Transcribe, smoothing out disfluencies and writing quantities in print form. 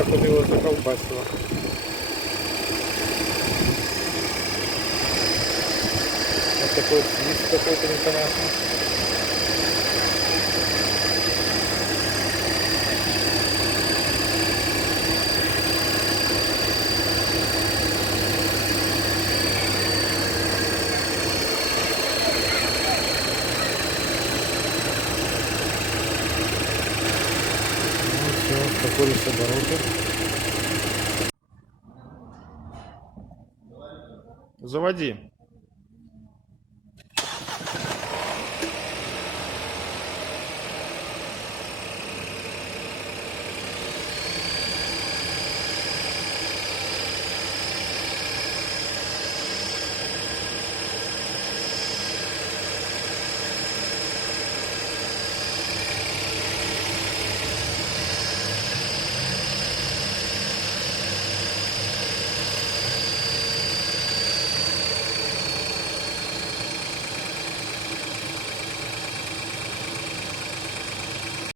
так вот его заколбасило. Вот такой вот свист какой-то непонятный. Находится дорога. Заводи.